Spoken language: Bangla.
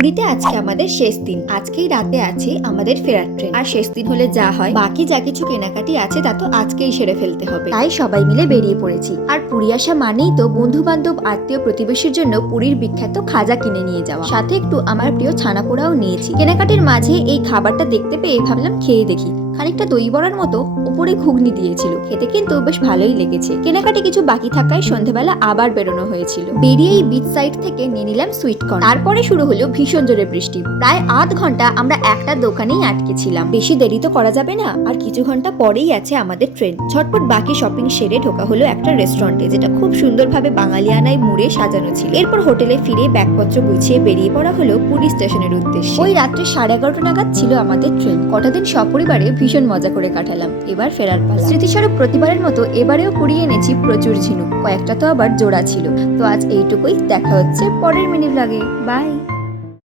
পুরীতে আজকে আমাদের শেষ দিন। আজকেই রাতে আছে আমাদের ফেরার ট্রেন। আর শেষ দিন হলে যা হয়, বাকি যা কিছু কেনাকাটি আছে তা তো আজকেই সেরে ফেলতে হবে। তাই সবাই মিলে বেরিয়ে পড়েছি। আর পুরী আসা মানেই তো বন্ধু বান্ধব, আত্মীয় প্রতিবেশীর জন্য পুরীর বিখ্যাত খাজা কিনে নিয়ে যাওয়া, সাথে একটু আমার প্রিয় ছানা পোড়াও নিয়েছি। কেনাকাটির মাঝে এই খাবারটা দেখতে পেয়ে ভাবলাম খেয়ে দেখি। খানিকটা দই বড়ার মতো উপরে ঘুগনি দিয়েছিল, খেতে কিন্তু বেশ ভালোই লেগেছে। কেনাকাটি কিছু বাকি থাকায় সন্ধ্যাবেলা আবার বেরোনো হয়েছিল। বেরিয়েই বিচ সাইড থেকে নিয়ে নিলাম সুইট কর্ন। তারপরে শুরু হলো ভীষণ জোরে বৃষ্টি। প্রায় আধ ঘন্টা আমরা একটা দোকানেই আটকে ছিলাম। বেশি দেরি তো করা যাবে না, আর কিছু ঘন্টা পরেই আছে আমাদের ট্রেন। ঝটপট বাকি শপিং সেরে ঢোকা হলো একটা রেস্টুরেন্টে, যেটা খুব সুন্দরভাবে বাঙালিয়ানায় মুড়ে সাজানো ছিল। এরপর হোটেলে ফিরে ব্যাগপত্র গুছিয়ে বেরিয়ে পড়া হলো পুরী স্টেশনের উদ্দেশ্যে। ওই রাত্রে 11:30 নাগাদ ছিল আমাদের ট্রেন। কটা দিন সপরিবারে ভীষণ মজা করে কাটালাম। এবার ফেরার পালা। স্মৃতিস্বরূপ প্রতিবারের মতো এবারেও কুড়িয়ে এনেছি প্রচুর ঝিনুক, কয়েকটা তো আবার জোড়া ছিল। তো আজ এইটুকুই, দেখা হচ্ছে পরের মিনি ব্লগে। বাই।